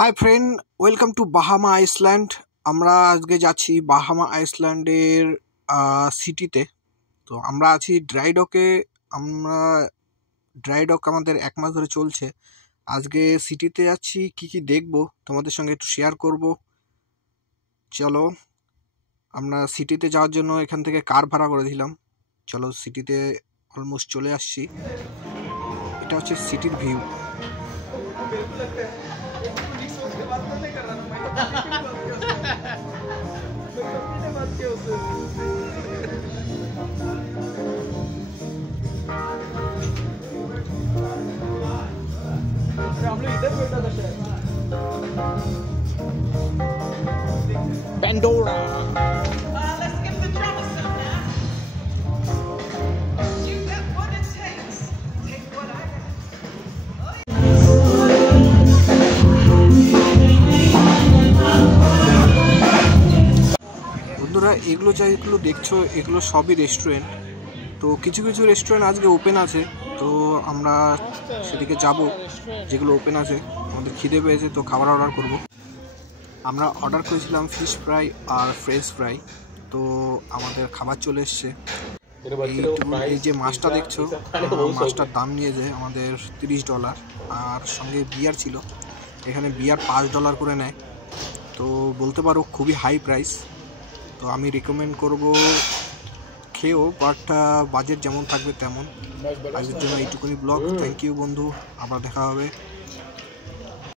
High friend, welcome to Bahama Island. আমরা আজকে যাচ্ছি বাহামা আইসল্যান্ডের সিটিতে। তো আমরা আছি ড্রাইডকে। ড্রাইডক আমাদের 1 মাস ধরে চলছে। আজকে সিটিতে যাচ্ছি, কি কি দেখবো তোমাদের সঙ্গে একটু শেয়ার করব। চলো, আমরা সিটিতে যাওয়ার জন্য এখান থেকে কার ভাড়া করে দিলাম। চলো, সিটিতে অলমোস্ট চলে আসছি। এটা হচ্ছে সিটির view. Pandora. Let's give the drummer some now. You got what it takes. Take what I got. বন্ধুরা, এগুলো যেগুলো দেখছো এগুলো সবই রেস্টুরেন্ট। তো কিছু কিছু রেস্টুরেন্ট আজকে ওপেন আছে, তো আমরা সেদিকে যাব। যেগুলো ওপেন আছে, আমাদের খিদে পেয়েছে, তো খাবার অর্ডার করব। আমরা অর্ডার করেছিলাম ফিশ ফ্রাই আর ফ্রেঞ্চ ফ্রাই। তো আমাদের খাবার চলে এসছে। এই যে মাছটা দেখছো, মাছটার দাম নিয়েছে আমাদের $30, আর সঙ্গে বিয়ার ছিল। এখানে বিয়ার $5 করে নেয়। তো বলতে পারো খুবই হাই প্রাইস। তো আমি রিকমেন্ড করব খেয়েও, বাট বাজেট যেমন থাকবে তেমন। আজকের জন্য এইটুকুনি ব্লগ। থ্যাংক ইউ বন্ধু, আবার দেখা হবে।